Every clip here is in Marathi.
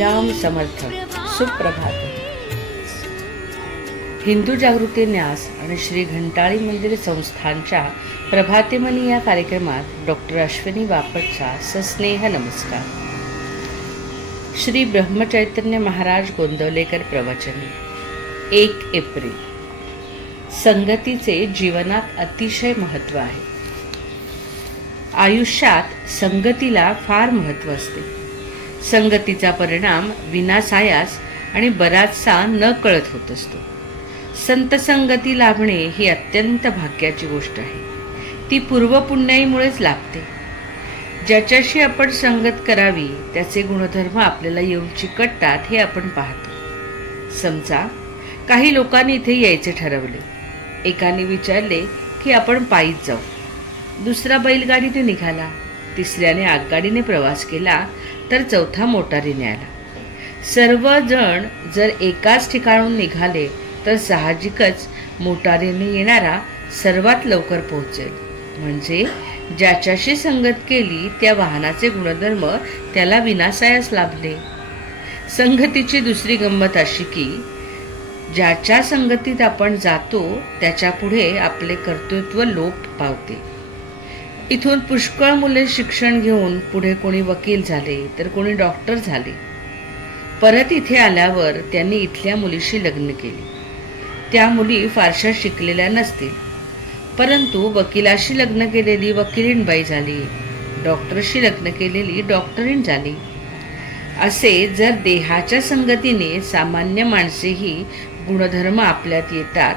श्रीराम समर्थ. सुप्रभात. हिंदू जागृती न्यास आणि श्री घंटाळी मंदिर संस्थानच्या प्रभातेमनी या कार्यक्रमात डॉक्टर अश्विनी बापटचा सस्नेह नमस्कार. श्री ब्रह्मचैतन्य महाराज गोंदवलेकर प्रवचने. 1 एप्रिल. संगतीचे जीवनात अतिशय महत्त्व आहे. आयुष्यात संगतीला फार महत्त्व असते. संगतीचा परिणाम विनासायास आणि बराचसा न कळत होत असतो. संत संगती लाभणे ही अत्यंत भाग्याची गोष्ट आहे. ती पूर्वपुण्याईमुळेच लाभते. ज्याच्याशी आपण संगत करावी त्याचे गुणधर्म आपल्याला येऊन चिकटतात हे आपण पाहतो. समजा काही लोकांनी इथे यायचे ठरवले. एकाने विचारले की आपण पायीच जाऊ. दुसरा बैलगाडीने निघाला. तिसऱ्याने आगगाडीने प्रवास केला तर चौथा मोटारीने आला. सर्वजण जर एकाच ठिकाणून निघाले तर साहजिकच मोटारीने येणारा सर्वात लवकर पोहोचेल. म्हणजे ज्याच्याशी संगत केली त्या वाहनाचे गुणधर्म त्याला विनासायास लाभले. संगतीची दुसरी गंमत अशी की ज्याच्या संगतीत आपण जातो त्याच्या पुढे आपले कर्तृत्व लोप पावते. इथून पुष्कळ मुले शिक्षण घेऊन पुढे कोणी वकील झाले तर कोणी डॉक्टर झाले. परत इथे आल्यावर त्यांनी इथल्या मुलीशी लग्न केले. त्या मुली फारशा शिकलेल्या नसतील, परंतु वकिलाशी लग्न केलेली वकिलीणबाई झाली, डॉक्टरशी लग्न केलेली डॉक्टरीण झाली. असे जर देहाच्या संगतीने सामान्य माणसेही गुणधर्म आपल्यात येतात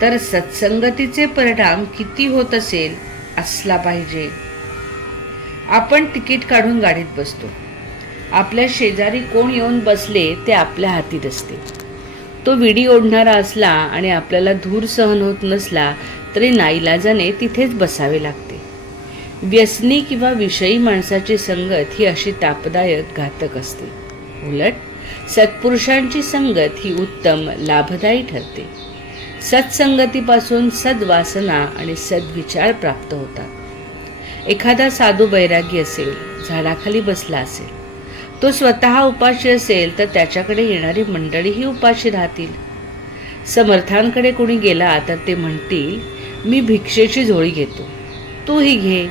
तर सत्संगतीचे परिणाम किती होत असेल असला पाहिजे. आपण तिकीट काढून गाडीत बसतो. आपल्या शेजारी कोण येऊन बसले ते आपल्या हातीत असते. तो विडी ओढणारा असला आणि आपल्याला धूर सहन होत नसला तरी नाईलाजाने तिथेच बसावे लागते. व्यसनी किंवा विषयी माणसाची संगत ही अशी तापदायक घातक असते. उलट सत्पुरुषांची संगत ही उत्तम लाभदायी ठरते. सत्संगतीपासून सद्वासना आणि सद्विचार प्राप्त होतात. एखादा साधू बैरागी असेल, झाडाखाली बसला असेल, तो स्वतः उपाशी असेल तर त्याच्याकडे येणारी मंडळीही उपाशी राहतील. समर्थांकडे कोणी गेला तर ते म्हणतील, मी भिक्षेची झोळी घेतो, तूही घे.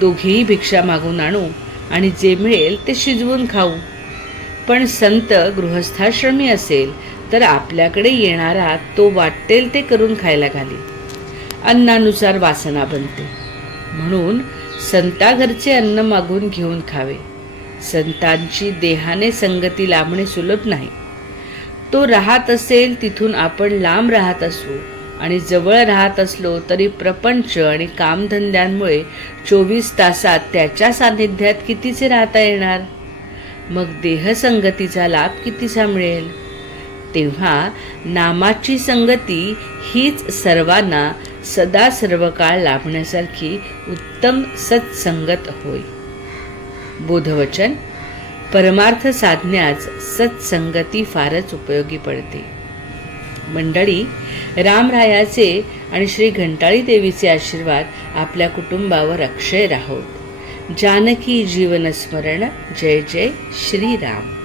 दोघेही भिक्षा मागून आणू आणि जे मिळेल ते शिजवून खाऊ. पण संत गृहस्थाश्रमी असेल तर आपल्याकडे येणारा तो वाटेल ते करून खायला घालील. अन्नानुसार वासना बनते. म्हणून संताघरचे अन्न मागून घेऊन खावे. संतांची देहाने संगती लाभणे सुलभ नाही. तो राहत असेल तिथून आपण लांब राहत असू आणि जवळ राहत असलो तरी प्रपंच आणि कामधंद्यांमुळे 24 तासात त्याच्या सान्निध्यात कितीचे राहता येणार. मग देहसंगतीचा लाभ कितीचा मिळेल. तेव्हा नामाची संगती हीच सर्वांना सदा सर्व काळ लाभण्यासारखी उत्तम सत्संगत होय. बोधवचन. परमार्थ साधण्यास सत्संगती फारच उपयोगी पडते. मंडळी, रामरायाचे आणि श्री घंटाळी देवीचे आशीर्वाद आपल्या कुटुंबावर अक्षय राहोत. जानकी जीवन स्मरण. जय जय श्रीराम.